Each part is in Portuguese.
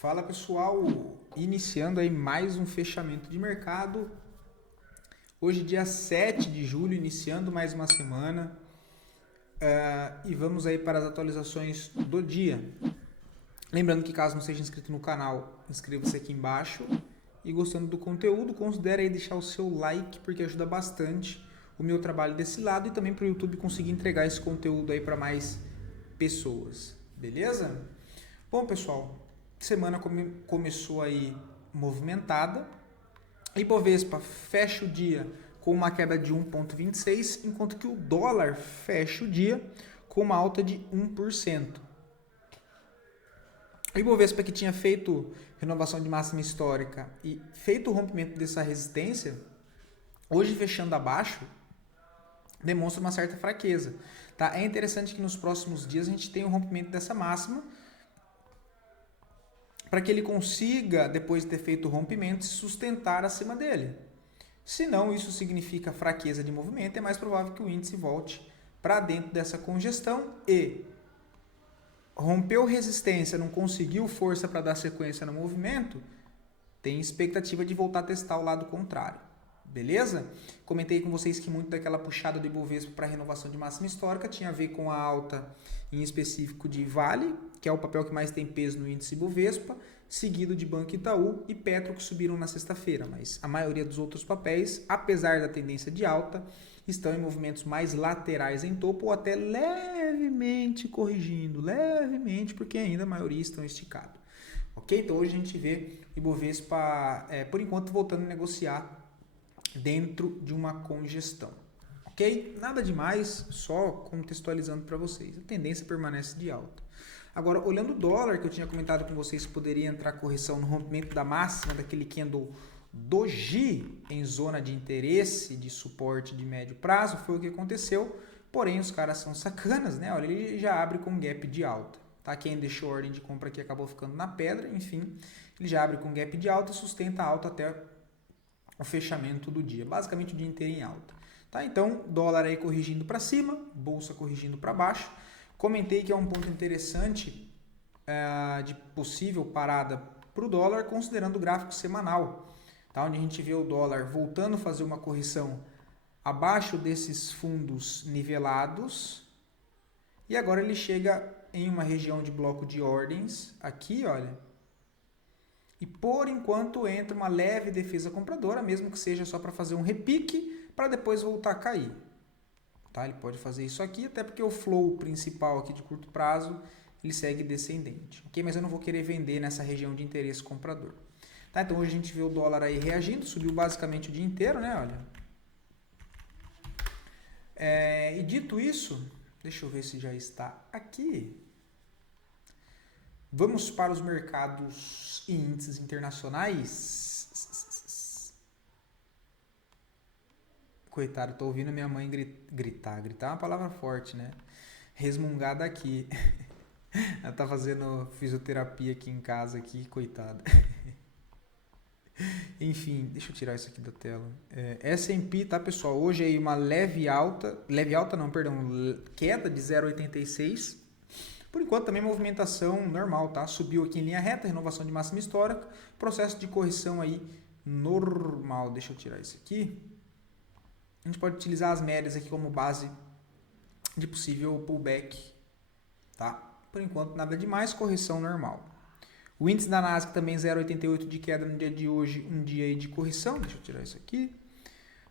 Fala pessoal, iniciando aí mais um fechamento de mercado. Hoje dia 7 de julho, iniciando mais uma semana. E vamos aí para as atualizações do dia. Lembrando que caso não seja inscrito no canal, inscreva-se aqui embaixo. E gostando do conteúdo, considere aí deixar o seu like, porque ajuda bastante o meu trabalho desse lado e também para o YouTube conseguir entregar esse conteúdo aí para mais pessoas. Beleza? Bom pessoal, semana começou aí movimentada. Ibovespa fecha o dia com uma queda de 1,26, enquanto que o dólar fecha o dia com uma alta de 1%. O Ibovespa, que tinha feito renovação de máxima histórica e feito o rompimento dessa resistência, hoje fechando abaixo, demonstra uma certa fraqueza. Tá? É interessante que nos próximos dias a gente tenha o rompimento dessa máxima, para que ele consiga, depois de ter feito o rompimento, se sustentar acima dele. Se não, isso significa fraqueza de movimento, é mais provável que o índice volte para dentro dessa congestão e rompeu resistência, não conseguiu força para dar sequência no movimento, tem expectativa de voltar a testar o lado contrário. Beleza? Comentei com vocês que muito daquela puxada do Ibovespa para renovação de máxima histórica tinha a ver com a alta em específico de Vale, que é o papel que mais tem peso no índice Ibovespa, seguido de Banco Itaú e Petro, que subiram na sexta-feira. Mas a maioria dos outros papéis, apesar da tendência de alta, estão em movimentos mais laterais em topo ou até levemente corrigindo, levemente, porque ainda a maioria estão esticados. Ok? Então hoje a gente vê Ibovespa, por enquanto, voltando a negociar dentro de uma congestão, ok? Nada demais, só contextualizando para vocês. A tendência permanece de alta. Agora, olhando o dólar, que eu tinha comentado com vocês que poderia entrar correção no rompimento da máxima daquele candle doji em zona de interesse, de suporte de médio prazo, foi o que aconteceu. Porém, os caras são sacanas, né? Olha, ele já abre com gap de alta. Tá? Quem deixou ordem de compra aqui acabou ficando na pedra, enfim, ele já abre com gap de alta e sustenta a alta até o fechamento do dia, basicamente o dia inteiro em alta. Tá? Então, dólar aí corrigindo para cima, bolsa corrigindo para baixo. Comentei que é um ponto interessante de possível parada para o dólar, considerando o gráfico semanal, tá? Onde a gente vê o dólar voltando a fazer uma correção abaixo desses fundos nivelados e agora ele chega em uma região de bloco de ordens, aqui, olha, e por enquanto entra uma leve defesa compradora, mesmo que seja só para fazer um repique, para depois voltar a cair. Tá? Ele pode fazer isso aqui, até porque o flow principal aqui de curto prazo, ele segue descendente. Okay? Mas eu não vou querer vender nessa região de interesse comprador. Tá? Então hoje a gente vê o dólar aí reagindo, subiu basicamente o dia inteiro, né? Olha. E dito isso, deixa eu ver se já está aqui. Vamos para os mercados e índices internacionais. Coitado, tô ouvindo minha mãe gritar. Gritar é uma palavra forte, né? Resmungada aqui. Ela tá fazendo fisioterapia aqui em casa, aqui, coitada. Enfim, deixa eu tirar isso aqui da tela. S&P, tá, pessoal? Hoje aí uma queda de 0,86. Por enquanto também movimentação normal, tá? Subiu aqui em linha reta, renovação de máxima histórica, processo de correção aí normal. Deixa eu tirar isso aqui. A gente pode utilizar as médias aqui como base de possível pullback, tá? Por enquanto nada demais, correção normal. O índice da Nasdaq também 0,88 de queda no dia de hoje, um dia aí de correção. Deixa eu tirar isso aqui.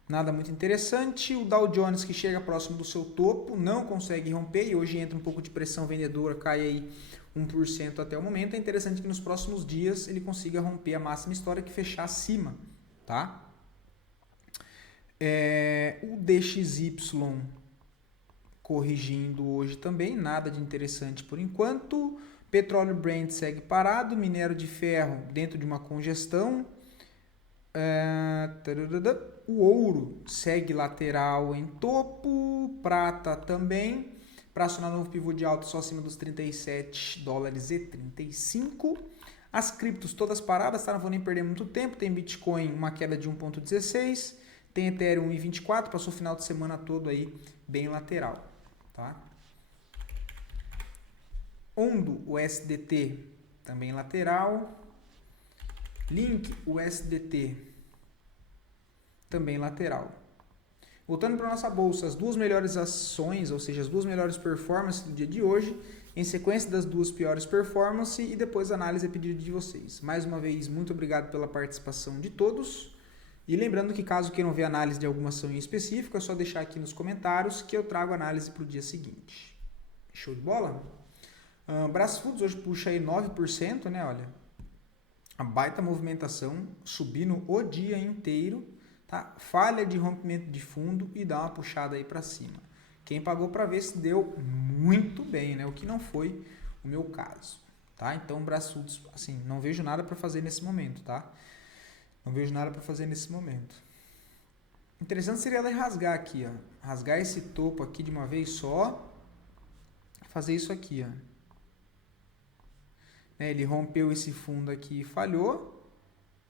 Nada muito interessante. O Dow Jones, que chega próximo do seu topo, não consegue romper e hoje entra um pouco de pressão vendedora, cai aí 1% até o momento. É interessante que nos próximos dias ele consiga romper a máxima histórica e fechar acima, tá? O DXY corrigindo hoje também, nada de interessante por enquanto. Petróleo Brent segue parado, minério de ferro dentro de uma congestão. O ouro segue lateral em topo, prata também, para acionar novo pivô de alta só acima dos $37,35. As criptos todas paradas, tá? Não vou nem perder muito tempo. Tem Bitcoin uma queda de 1,16, tem Ethereum 1,24, passou o final de semana todo aí bem lateral, tá? Ondo, o SDT também lateral. Link USDT, também lateral. Voltando para a nossa bolsa, as duas melhores ações, ou seja, as duas melhores performances do dia de hoje, em sequência das duas piores performances e depois a análise a pedido de vocês. Mais uma vez, muito obrigado pela participação de todos. E lembrando que caso queiram ver análise de alguma ação em específico, é só deixar aqui nos comentários que eu trago análise para o dia seguinte. Show de bola? Brasfoods hoje puxa aí 9%, né? Olha, a baita movimentação, subindo o dia inteiro, tá? Falha de rompimento de fundo e dá uma puxada aí para cima. Quem pagou para ver se deu muito bem, né? O que não foi o meu caso, tá? Então, Brasfoods, assim, não vejo nada para fazer nesse momento, tá? Não vejo nada para fazer nesse momento. Interessante seria ela rasgar aqui, ó. Rasgar esse topo aqui de uma vez só. Fazer isso aqui, ó. Ele rompeu esse fundo aqui e falhou.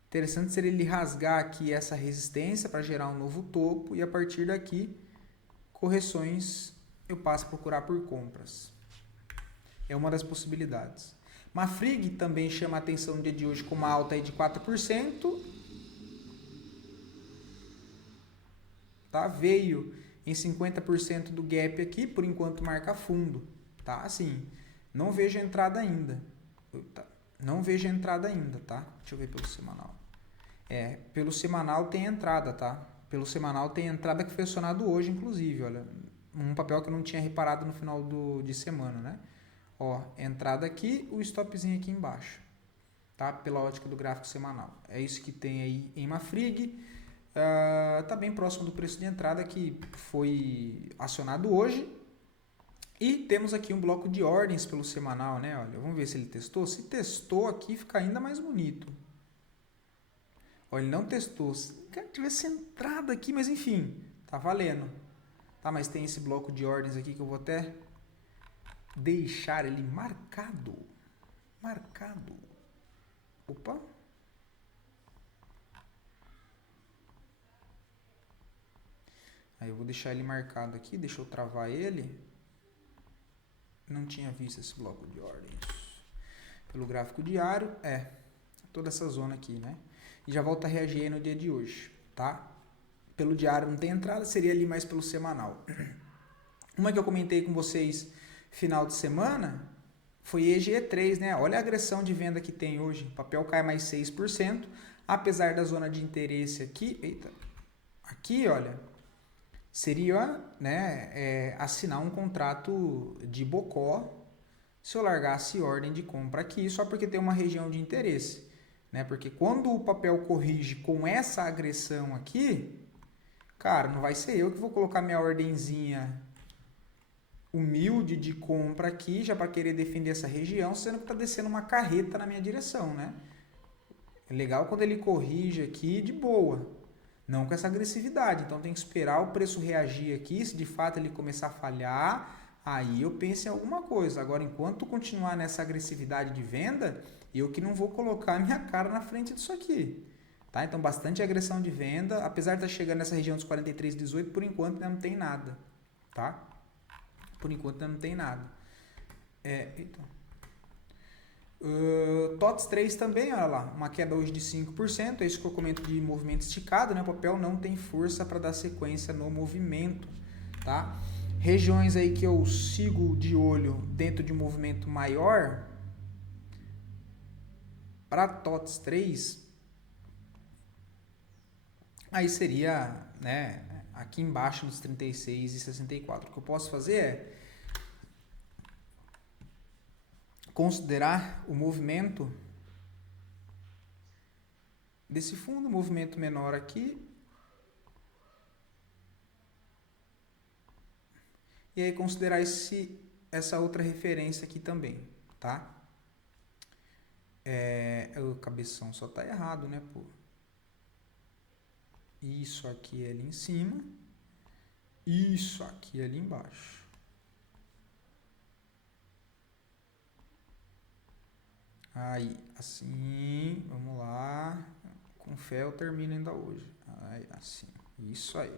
Interessante seria ele rasgar aqui essa resistência para gerar um novo topo. E a partir daqui, correções eu passo a procurar por compras. É uma das possibilidades. Mafrig também chama a atenção no dia de hoje com uma alta aí de 4%. Tá? Veio em 50% do gap aqui, por enquanto marca fundo. Tá? Assim, não vejo entrada ainda. Não vejo entrada ainda, tá? Deixa eu ver pelo semanal. Pelo semanal tem entrada, tá? Pelo semanal tem entrada que foi acionado hoje, inclusive, olha. Um papel que eu não tinha reparado no final de semana, né? Ó, entrada aqui, o stopzinho aqui embaixo. Tá? Pela ótica do gráfico semanal. É isso que tem aí em Mafrig. Tá bem próximo do preço de entrada que foi acionado hoje. E temos aqui um bloco de ordens pelo semanal, né? Olha, vamos ver se ele testou. Se testou aqui, fica ainda mais bonito. Olha, ele não testou. Se tivesse entrado aqui, mas enfim, tá valendo. Tá, mas tem esse bloco de ordens aqui que eu vou até deixar ele marcado. Marcado. Opa. Aí eu vou deixar ele marcado aqui, deixa eu travar ele. Não tinha visto esse bloco de ordens. Pelo gráfico diário, toda essa zona aqui, né? E já volta a reagir aí no dia de hoje, tá? Pelo diário não tem entrada, seria ali mais pelo semanal. Uma que eu comentei com vocês final de semana foi EGE3, né? Olha a agressão de venda que tem hoje. O papel cai mais 6%, apesar da zona de interesse aqui. Eita! Aqui, olha, seria, né, assinar um contrato de bocó se eu largasse ordem de compra aqui, só porque tem uma região de interesse, né? Porque quando o papel corrige com essa agressão aqui, cara, não vai ser eu que vou colocar minha ordenzinha humilde de compra aqui, já para querer defender essa região, sendo que está descendo uma carreta na minha direção, né? É legal quando ele corrige aqui de boa, não com essa agressividade. Então tem que esperar o preço reagir aqui, se de fato ele começar a falhar, aí eu penso em alguma coisa. Agora, enquanto continuar nessa agressividade de venda, eu que não vou colocar minha cara na frente disso aqui. Tá? Então, bastante agressão de venda. Apesar de estar chegando nessa região dos 43,18, por enquanto ainda não tem nada. Tá? Por enquanto ainda não tem nada. TOTS 3 também, olha lá, uma queda hoje de 5%, é isso que eu comento de movimento esticado, né? O papel não tem força para dar sequência no movimento, tá? Regiões aí que eu sigo de olho dentro de um movimento maior, para TOTS 3, aí seria, né, aqui embaixo dos 36,64. O que eu posso fazer é considerar o movimento desse fundo, movimento menor aqui, e aí considerar essa outra referência aqui também, tá? O cabeção só tá errado, né, pô? Isso aqui é ali em cima, isso aqui é ali embaixo. Aí, assim, vamos lá. Com fé eu termino ainda hoje. Aí, assim, isso aí.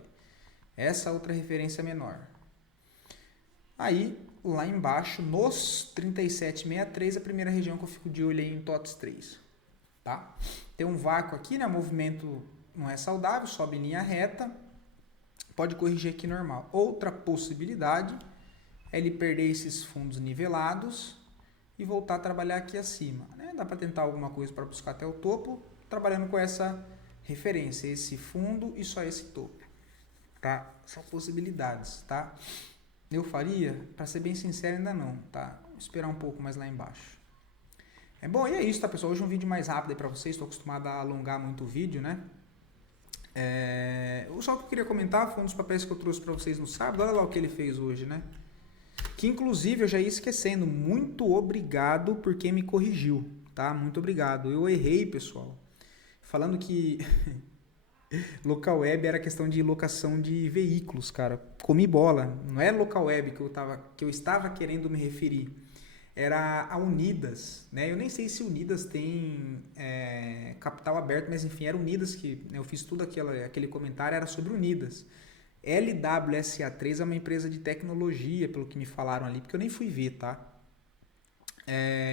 Essa outra referência menor. Aí, lá embaixo, nos 37,63, a primeira região que eu fico de olho aí em TOTS 3. Tá? Tem um vácuo aqui, né? O movimento não é saudável, sobe em linha reta. Pode corrigir aqui normal. Outra possibilidade é ele perder esses fundos nivelados e voltar a trabalhar aqui acima. Né? Dá para tentar alguma coisa para buscar até o topo, trabalhando com essa referência, esse fundo e só esse topo. Tá? São possibilidades, tá? Eu faria, para ser bem sincero, ainda não, tá? Vou esperar um pouco mais lá embaixo. Bom, e é isso, tá, pessoal? Hoje é um vídeo mais rápido aí para vocês, estou acostumado a alongar muito o vídeo, né? Só que eu queria comentar foi um dos papéis que eu trouxe para vocês no sábado. Olha lá o que ele fez hoje, né? Que inclusive eu já ia esquecendo. Muito obrigado por quem me corrigiu, tá? Muito obrigado. Eu errei, pessoal. Falando que local web era questão de locação de veículos, cara. Comi bola. Não é local web que eu estava querendo me referir. Era a Unidas, né? Eu nem sei se Unidas tem capital aberto, mas enfim, era Unidas que, né, eu fiz tudo aquele comentário, era sobre Unidas. LWSA3 é uma empresa de tecnologia, pelo que me falaram ali, porque eu nem fui ver, tá?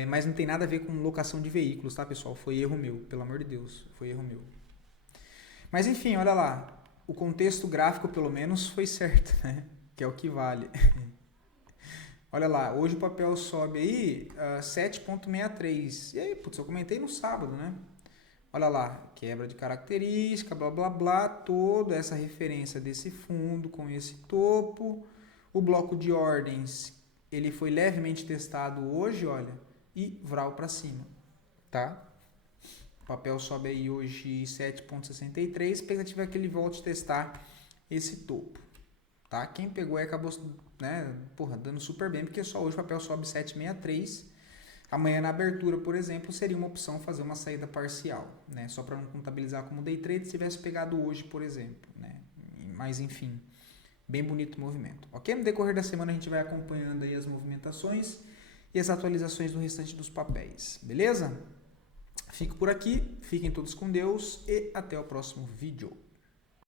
Mas não tem nada a ver com locação de veículos, tá, pessoal? Foi erro meu, pelo amor de Deus, foi erro meu. Mas enfim, olha lá, o contexto gráfico pelo menos foi certo, né? Que é o que vale. Olha lá, hoje o papel sobe aí 7,63. E aí, putz, eu comentei no sábado, né? Olha lá, quebra de característica, blá, blá, blá, toda essa referência desse fundo com esse topo. O bloco de ordens, ele foi levemente testado hoje, olha, e vral para cima, tá? O papel sobe aí hoje 7,63, expectativa é que ele volte a testar esse topo, tá? Quem pegou aí acabou, né, dando super bem, porque só hoje o papel sobe 7,63. Amanhã na abertura, por exemplo, seria uma opção fazer uma saída parcial, né? Só para não contabilizar como day trade se tivesse pegado hoje, por exemplo, né? Mas enfim, bem bonito o movimento. Ok? No decorrer da semana a gente vai acompanhando aí as movimentações e as atualizações do restante dos papéis, beleza? Fico por aqui, fiquem todos com Deus e até o próximo vídeo.